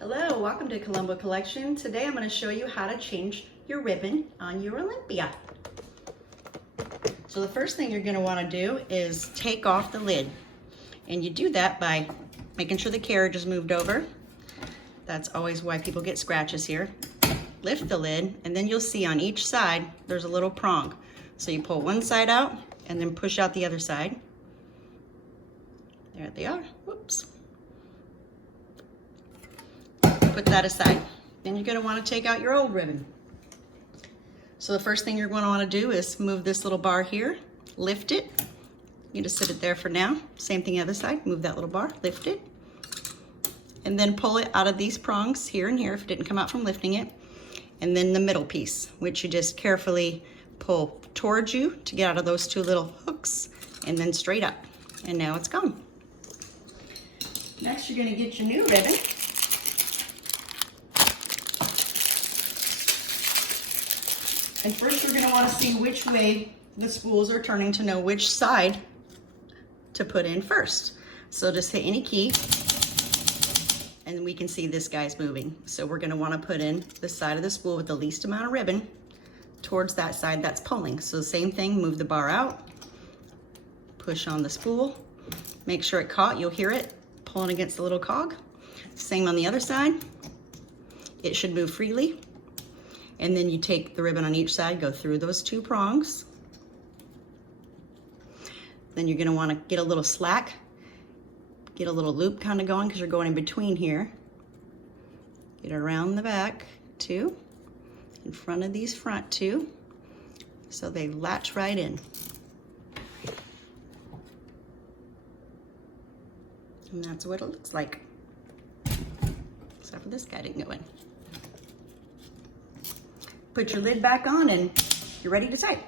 Hello, welcome to Colombo Collection. Today I'm going to show you how to change your ribbon on your Olympia. So the first thing you're going to want to do is take off the lid. And you do that by making sure the carriage is moved over. That's always why people get scratches here. Lift the lid, and then you'll see on each side there's a little prong. So you pull one side out and then push out the other side. There they are. Whoops. Put that aside. Then you're going to want to take out your old ribbon. So the first thing you're going to want to do is move this little bar here, lift it. You just sit it there for now. Same thing the other side. Move that little bar, lift it, and then pull it out of these prongs here and here if it didn't come out from lifting it. And then the middle piece, which you just carefully pull towards you to get out of those two little hooks, and then straight up. And now it's gone. Next, you're going to get your new ribbon. And first you're going to want to see which way the spools are turning to know which side to put in first. So just hit any key and we can see this guy's moving. So we're going to want to put in the side of the spool with the least amount of ribbon towards that side that's pulling. So the same thing, move the bar out, push on the spool, make sure it caught, you'll hear it pulling against the little cog. Same on the other side. It should move freely. And then you take the ribbon on each side, go through those two prongs. Then you're going to want to get a little slack, get a little loop kind of going because you're going in between here. Get around the back two, in front of these front two, so they latch right in. And that's what it looks like. Except for this guy didn't go in. Put your lid back on and you're ready to type.